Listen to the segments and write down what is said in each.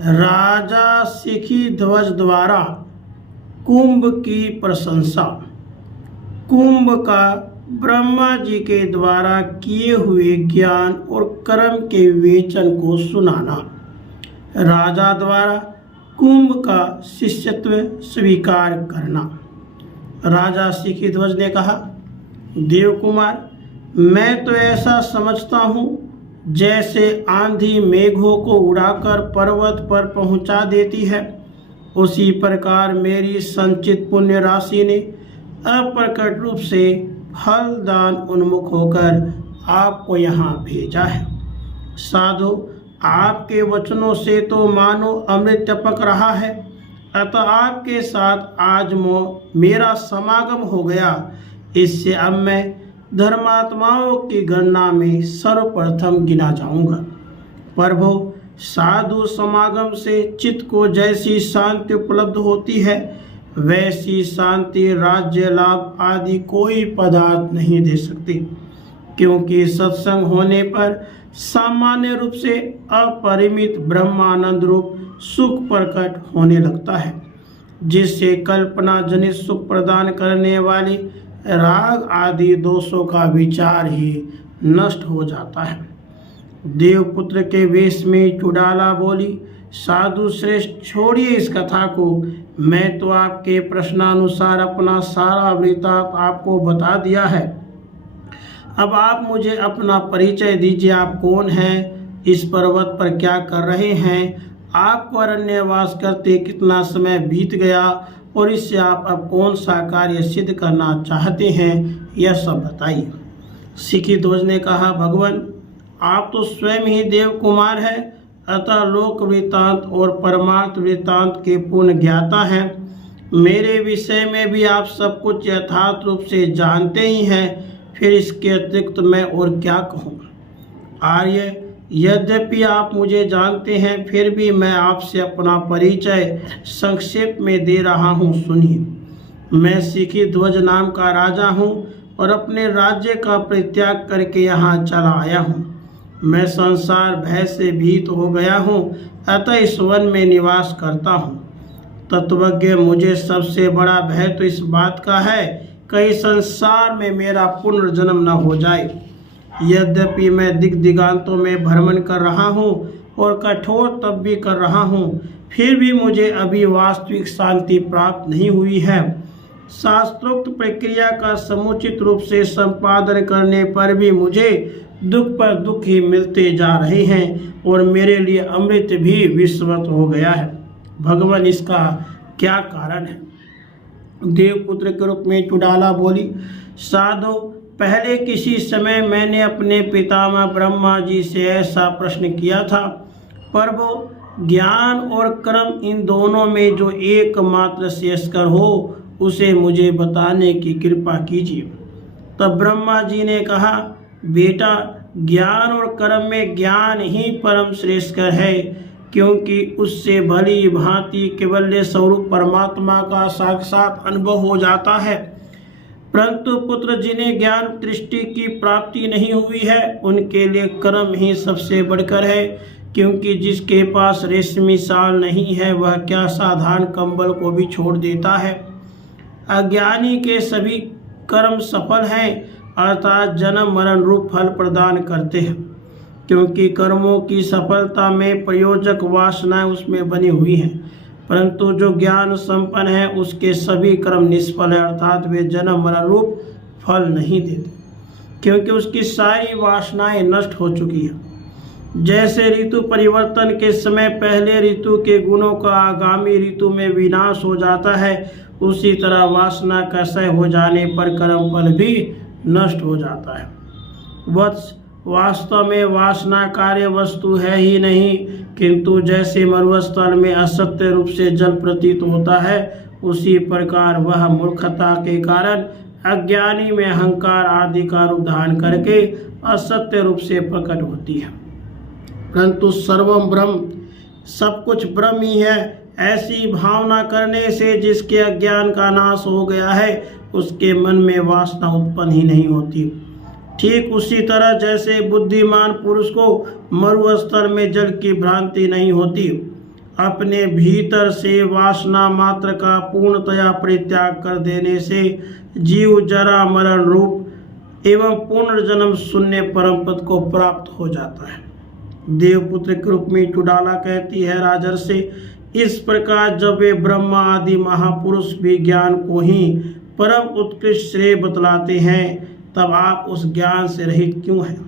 राजा शिखीध्वज द्वारा कुंभ की प्रशंसा। कुंभ का ब्रह्मा जी के द्वारा किए हुए ज्ञान और कर्म के विवेचन को सुनाना। राजा द्वारा कुंभ का शिष्यत्व स्वीकार करना। राजा शिखीध्वज ने कहा, देव कुमार, मैं तो ऐसा समझता हूँ जैसे आंधी मेघों को उड़ाकर पर्वत पर पहुँचा देती है, उसी प्रकार मेरी संचित पुण्य राशि ने अप्रकट रूप से फलदान उन्मुख होकर आपको यहाँ भेजा है। साधु, आपके वचनों से तो मानो अमृत टपक रहा है, अतः आपके साथ आज मेरा समागम हो गया। इससे अब मैं धर्मात्माओं की गणना में सर्वप्रथम गिना जाऊंगा। प्रभु, साधु समागम से चित्त को जैसी शांति उपलब्ध होती है, वैसी शांति राज्य लाभ आदि कोई पदार्थ नहीं दे सकती, क्योंकि सत्संग होने पर सामान्य रूप से अपरिमित ब्रह्मानंद रूप सुख प्रकट होने लगता है, जिससे कल्पना जनित सुख प्रदान करने वाली राग आदि दोषों का विचार ही नष्ट हो जाता है। देवपुत्र के वेश में चुड़ाला बोली, साधु श्रेष्ठ, छोड़िए इस कथा को। मैं तो आपके प्रश्नानुसार अपना सारा वृत्तांत आपको बता दिया है। अब आप मुझे अपना परिचय दीजिए। आप कौन हैं? इस पर्वत पर क्या कर रहे हैं? आपको अरण्यवास करते कितना समय बीत गया और इससे आप अब कौन सा कार्य सिद्ध करना चाहते हैं, यह सब बताइए। शिखीध्वज ने कहा, भगवान, आप तो स्वयं ही देव कुमार हैं, अतः लोक वृत्तांत और परमार्थ वृत्तांत के पूर्ण ज्ञाता हैं। मेरे विषय में भी आप सब कुछ यथार्थ रूप से जानते ही हैं, फिर इसके अतिरिक्त मैं और क्या कहूँ। आर्य, यद्यपि आप मुझे जानते हैं, फिर भी मैं आपसे अपना परिचय संक्षेप में दे रहा हूँ, सुनिए। मैं शिखीध्वज नाम का राजा हूँ और अपने राज्य का परित्याग करके यहाँ चला आया हूँ। मैं संसार भय से भीत हो गया हूँ, अतः इस वन में निवास करता हूँ। तत्वज्ञ, मुझे सबसे बड़ा भय तो इस बात का है कहीं संसार में मेरा पुनर्जन्म न हो जाए। यद्यपि मैं दिग्दिगांतों में भ्रमण कर रहा हूँ और कठोर तप भी कर रहा हूँ, फिर भी मुझे अभी वास्तविक शांति प्राप्त नहीं हुई है। शास्त्रोक्त प्रक्रिया का समुचित रूप से संपादन करने पर भी मुझे दुख पर दुख ही मिलते जा रहे हैं और मेरे लिए अमृत भी विस्मृत हो गया है। भगवान, इसका क्या कारण है? देवपुत्र के रूप में चुड़ाला बोली, साधु, पहले किसी समय मैंने अपने पितामह ब्रह्मा जी से ऐसा प्रश्न किया था, प्रभु, ज्ञान और कर्म इन दोनों में जो एकमात्र श्रेष्ठकर हो, उसे मुझे बताने की कृपा कीजिए। तब ब्रह्मा जी ने कहा, बेटा, ज्ञान और कर्म में ज्ञान ही परम श्रेष्ठकर है, क्योंकि उससे भली भांति केवल्य स्वरूप परमात्मा का साक्षात अनुभव हो जाता है। परंतु पुत्र, जिन्हें ज्ञान दृष्टि की प्राप्ति नहीं हुई है, उनके लिए कर्म ही सबसे बढ़कर है, क्योंकि जिसके पास रेशमी शाल नहीं है, वह क्या साधारण कंबल को भी छोड़ देता है। अज्ञानी के सभी कर्म सफल हैं, अर्थात जन्म मरण रूप फल प्रदान करते हैं, क्योंकि कर्मों की सफलता में प्रयोजक वासनाएं उसमें बनी हुई हैं। परंतु जो ज्ञान संपन्न है, उसके सभी कर्म निष्फल है, अर्थात वे जन्म मरण रूप फल नहीं देते, क्योंकि उसकी सारी वासनाएं नष्ट हो चुकी है। जैसे ऋतु परिवर्तन के समय पहले ऋतु के गुणों का आगामी ऋतु में विनाश हो जाता है, उसी तरह वासना का क्षय हो जाने पर कर्म फल भी नष्ट हो जाता है। वत्स, वास्तव में वासना कार्य वस्तु है ही नहीं, किंतु जैसे मरुस्थल में असत्य रूप से जल प्रतीत होता है, उसी प्रकार वह मूर्खता के कारण अज्ञानी में अहंकार आदि का रूप धारण करके असत्य रूप से प्रकट होती है। परंतु सर्वम ब्रह्म, सब कुछ ब्रह्म ही है, ऐसी भावना करने से जिसके अज्ञान का नाश हो गया है, उसके मन में वासना उत्पन्न ही नहीं होती। ठीक उसी तरह जैसे बुद्धिमान पुरुष को मरुस्थल में जल की भ्रांति नहीं होती, अपने भीतर से वासना मात्र का पूर्णतया परित्याग कर देने से जीव जरा मरण रूप एवं पुनर्जन्म शून्य परम पद को प्राप्त हो जाता है। देवपुत्र के रूप में चुड़ाला कहती है राजर्षि, इस प्रकार जब वे ब्रह्मा आदि महापुरुष भी ज्ञान को ही परम उत्कृष्ट श्रेय बतलाते हैं, तब आप उस ज्ञान से रहित क्यों हैं?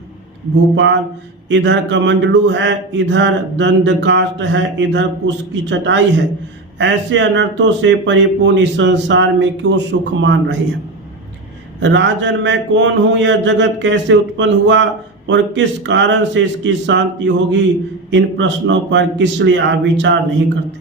भूपाल, इधर कमंडलू है, इधर दंडकाष्ठ है, इधर कुश की चटाई है, ऐसे अनर्थों से परिपूर्ण इस संसार में क्यों सुख मान रहे हैं? राजन, मैं कौन हूँ? यह जगत कैसे उत्पन्न हुआ और किस कारण से इसकी शांति होगी? इन प्रश्नों पर किस लिए आप विचार नहीं करते?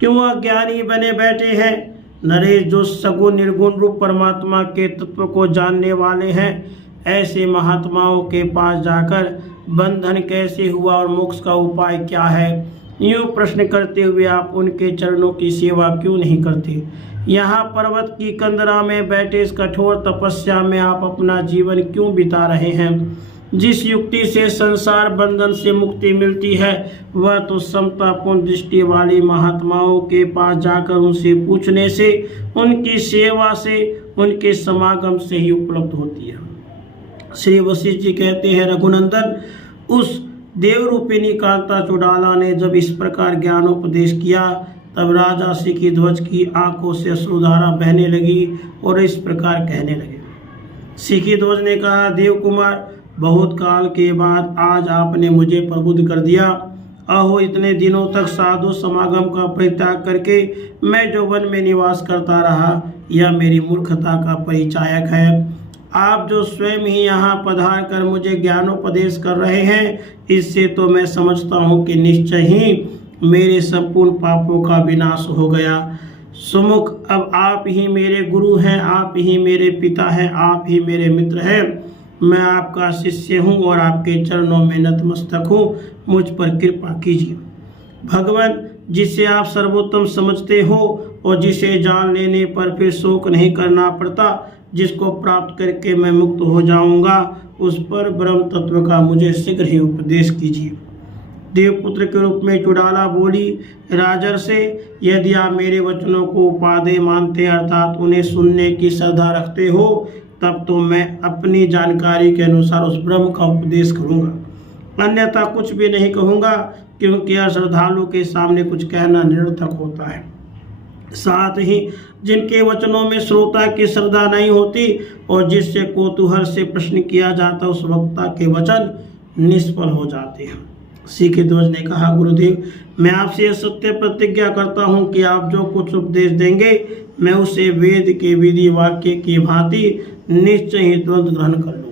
क्यों अज्ञानी बने बैठे हैं? नरेश, जो सगुण निर्गुण रूप परमात्मा के तत्व को जानने वाले हैं, ऐसे महात्माओं के पास जाकर बंधन कैसे हुआ और मोक्ष का उपाय क्या है, यूँ प्रश्न करते हुए आप उनके चरणों की सेवा क्यों नहीं करते? यहाँ पर्वत की कंदरा में बैठे इस कठोर तपस्या में आप अपना जीवन क्यों बिता रहे हैं? जिस युक्ति से संसार बंधन से मुक्ति मिलती है, वह तो समतापूर्ण दृष्टि वाली महात्माओं के पास जाकर उनसे पूछने से, उनकी सेवा से, उनके समागम से ही उपलब्ध होती है। श्री वशिष्ठ जी कहते हैं, रघुनंदन, उस देवरूपिणी कांता चुड़ाला ने जब इस प्रकार ज्ञानोपदेश किया, तब राजा सिखिध्वज की आंखों से अश्रुधारा बहने लगी और इस प्रकार कहने लगे। सिखिध्वज ने कहा, देव कुमार, बहुत काल के बाद आज आपने मुझे प्रबुद्ध कर दिया। अहो, इतने दिनों तक साधु समागम का परित्याग करके मैं जो वन में निवास करता रहा, यह मेरी मूर्खता का परिचायक है। आप जो स्वयं ही यहाँ पधार कर मुझे ज्ञानोपदेश कर रहे हैं, इससे तो मैं समझता हूँ कि निश्चय ही मेरे संपूर्ण पापों का विनाश हो गया। सुमुख, अब आप ही मेरे गुरु हैं, आप ही मेरे पिता हैं, आप ही मेरे मित्र हैं। मैं आपका शिष्य हूँ और आपके चरणों में नतमस्तक हूँ, मुझ पर कृपा कीजिए। भगवान, जिसे आप सर्वोत्तम समझते हो और जिसे जान लेने पर फिर शोक नहीं करना पड़ता, जिसको प्राप्त करके मैं मुक्त हो जाऊंगा, उस पर ब्रह्म तत्व का मुझे शीघ्र ही उपदेश कीजिए। देवपुत्र के रूप में चुड़ाला बोली, राजर्षि, यदि आप मेरे वचनों को उपादेय मानते अर्थात उन्हें सुनने की श्रद्धा रखते हो, तब तो मैं अपनी जानकारी के अनुसार उस ब्रह्म का उपदेश करूंगा, अन्यथा कुछ भी नहीं कहूंगा, क्योंकि श्रद्धालु के सामने कुछ कहना निरर्थक होता है। साथ ही जिनके वचनों में श्रोता की श्रद्धा नहीं होती और जिससे कौतूहल से प्रश्न किया जाता, उस वक्ता के वचन निष्फल हो जाते हैं। सिखिध्वज ने कहा, गुरुदेव, मैं आपसे यह सत्य प्रतिज्ञा करता हूँ कि आप जो कुछ उपदेश देंगे, मैं उसे वेद के विधि वाक्य की भांति निश्चय ही तुरंत ग्रहण कर लूंगा।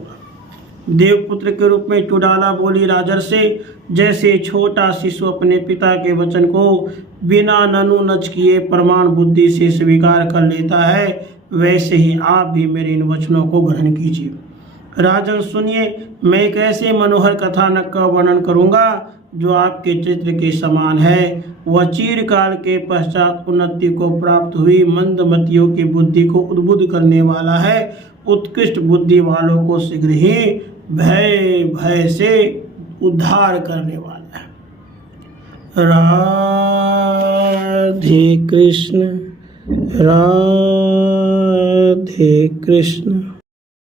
देवपुत्र के रूप में चुड़ाला बोली, राजर्षि, जैसे छोटा शिशु अपने पिता के वचन को बिना ननु नच किए प्रमाण बुद्धि से स्वीकार कर लेता है, वैसे ही आप भी मेरे इन वचनों को ग्रहण कीजिए। राजन, सुनिए, मैं एक ऐसे मनोहर कथानक का वर्णन करूंगा जो आपके चित्र के समान है। वह चिरकाल के पश्चात उन्नति को प्राप्त हुई मंदमतियों की बुद्धि को उद्बुद्ध करने वाला है। उत्कृष्ट बुद्धि वालों को शीघ्र ही भय से उद्धार करने वाला है। राधे कृष्ण, राधे कृष्ण।